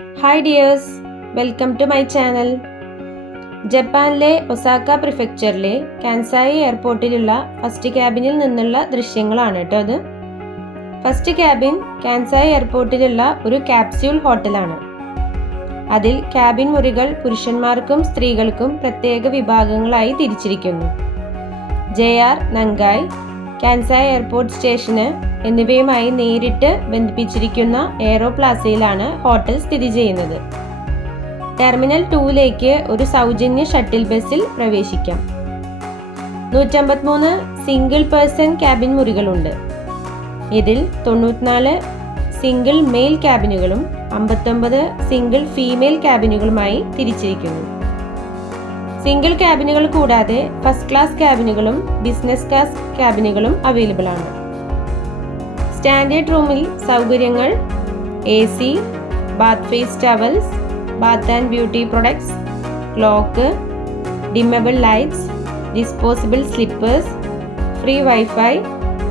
Hi dears, welcome to my channel. ജപ്പാനിലെ Osaka പ്രിഫെക്ചറിലെ Kansai എയർപോർട്ടിലുള്ള ഫസ്റ്റ് ക്യാബിനിൽ നിന്നുള്ള ദൃശ്യങ്ങളാണ് കേട്ടോ അത്. ഫസ്റ്റ് ക്യാബിൻ കാൻസായി എയർപോർട്ടിലുള്ള ഒരു ക്യാപ്സ്യൂൾ ഹോട്ടലാണ്. അതിൽ ക്യാബിൻ മുറികൾ പുരുഷന്മാർക്കും സ്ത്രീകൾക്കും പ്രത്യേക വിഭാഗങ്ങളായി തിരിച്ചിരിക്കുന്നു. JR നങ്കായ്, കാൻസായി എയർപോർട്ട് സ്റ്റേഷന് എന്നിവയുമായി നേരിട്ട് ബന്ധിപ്പിച്ചിരിക്കുന്ന എയറോ പ്ലാസയിലാണ് ഹോട്ടൽ സ്ഥിതി ചെയ്യുന്നത്. ടെർമിനൽ 2ലേക്ക് ഒരു സൗജന്യ ഷട്ടിൽ ബസ്സിൽ പ്രവേശിക്കാം. 153 സിംഗിൾ പേഴ്സൺ ക്യാബിൻ മുറികളുണ്ട്. ഇതിൽ 94 സിംഗിൾ മെയിൽ ക്യാബിനുകളും 59 സിംഗിൾ ഫീമെയിൽ ക്യാബിനുകളുമായി തിരിച്ചിരിക്കുന്നു. സിംഗിൾ ക്യാബിനുകൾ കൂടാതെ ഫസ്റ്റ് ക്ലാസ് ക്യാബിനുകളും ബിസിനസ് ക്ലാസ് ക്യാബിനുകളും അവൈലബിൾ ആണ്. സ്റ്റാൻഡേർഡ് റൂമിൽ സൗകര്യങ്ങൾ AC, bath face towels, bath and beauty products, clock, dimmable lights, disposable slippers, free wifi,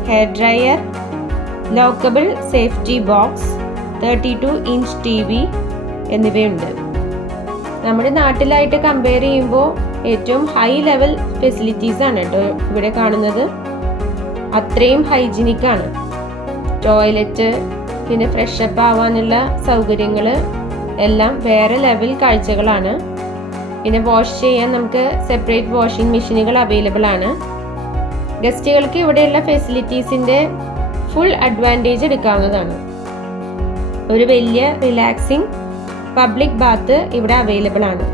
hair dryer, lockable safety box, 32 inch TV എന്നിവയുണ്ട്. നമ്മുടെ നാട്ടിലായിട്ട് കമ്പയർ ചെയ്യുമ്പോൾ ഏറ്റവും ഹൈ ലെവൽ ഫെസിലിറ്റീസ് ആണ് കേട്ടോ ഇവിടെ കാണുന്നത്. അത്രയും ഹൈജീനിക് ആണ്. ടോയ്ലറ്റ്, പിന്നെ ഫ്രഷപ്പ് ആവാനുള്ള സൗകര്യങ്ങൾ എല്ലാം വേറെ ലെവൽ കാഴ്ചകളാണ്. പിന്നെ വാഷ് ചെയ്യാൻ നമുക്ക് സെപ്പറേറ്റ് വാഷിംഗ് മെഷീനുകൾ അവൈലബിൾ ആണ്. ഗസ്റ്റുകൾക്ക് ഇവിടെയുള്ള ഫെസിലിറ്റീസിൻ്റെ ഫുൾ അഡ്വാൻറ്റേജ് എടുക്കാവുന്നതാണ്. ഒരു വലിയ റിലാക്സിങ് പബ്ലിക് ബാത്ത് ഇവിടെ അവൈലബിൾ ആണ്.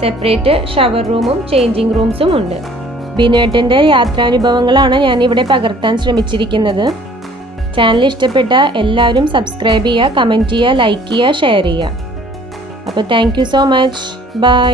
സെപ്പറേറ്റ് ഷവർ റൂമും ചേഞ്ചിങ് റൂംസും ഉണ്ട്. ബിനേട്ടൻ്റെ യാത്രാനുഭവങ്ങളാണ് ഞാനിവിടെ പകർത്താൻ ശ്രമിച്ചിരിക്കുന്നത്. ചാനൽ ഇഷ്ടപ്പെട്ട എല്ലാവരും സബ്സ്ക്രൈബ് ചെയ്യുക, കമൻറ്റ് ചെയ്യുക, ലൈക്ക് ചെയ്യുക, ഷെയർ ചെയ്യുക. അപ്പോൾ thank you so much. By.